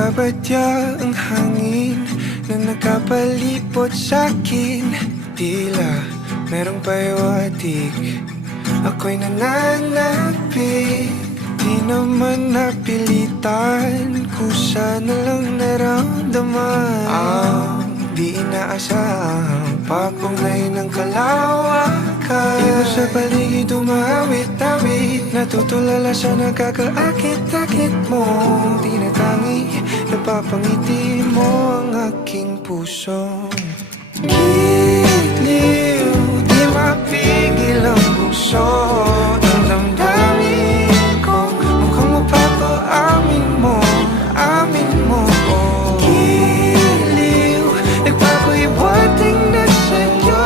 Nagbabadya ang hangin na nakapalipot sa'kin. Tila merong pahiwatig, ako'y nananapig. Di naman napilitan, kusa na lang naramdaman ang di inaasahang papunay ng kalawakan. Di mo sa paligid umawit-awit, natutulala sa nakakaakit-akit mo. Tinatangi, napapangiti mo ang aking puso. Giliw, di mapigil ang puso. Ang damdamin ko, mukhang mapapaamin mo, amin mo. Giliw, nagpapahiwating na sa'yo.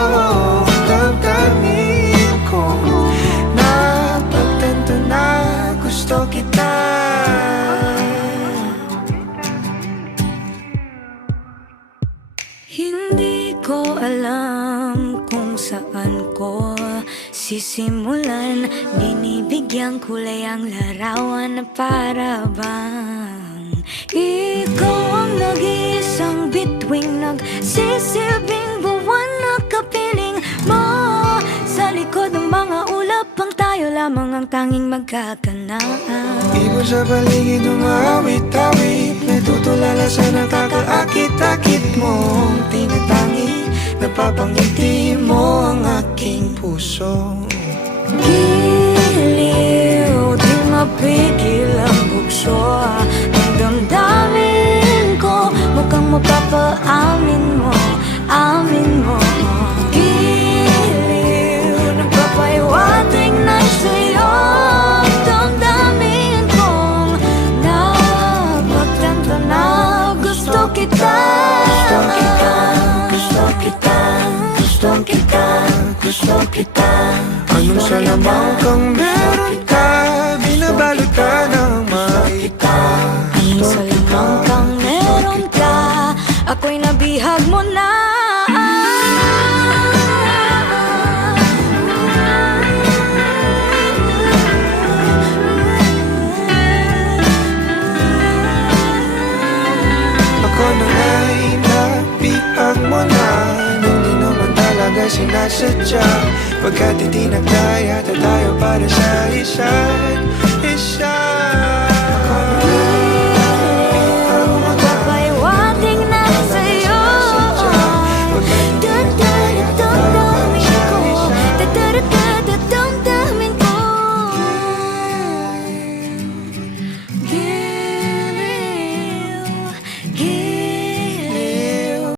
Damdamin ko, napagtanto na gusto kita. Hindi ko alam kung saan ko sisimulan. Binibigyang kulay ang larawan na para bang ikaw ang nag-iisang bituing, nagsisilbing buwan na kapiling mo. Sa likod ng mga ulap, ang tayo lamang ang tanging magkakanaan. Ibon sa paligid umawit-awit, natutulala sa nakakaakit-akit mo. Tinatangi, napapangiti mo ang aking puso. Giliw, di mapigil ang bugso. Ang damdamin ko, mukhang mapapaamin mo, amin mo. Giliw, nagpapahiwatig na sa'yo. Ang damdamin kong napagtanto na gusto kita. Gusto kita, gusto kita, gusto kita, gusto kita. Anong salamang kang meron ka, binabalot ka ng maita. Anong salamang kang meron ka, ako'y nabihag mo na. Ako na nga'y nabihag mo na, nung di naman talaga sinasadya. Pagkat itinagdaya tayo para sa isa't isa.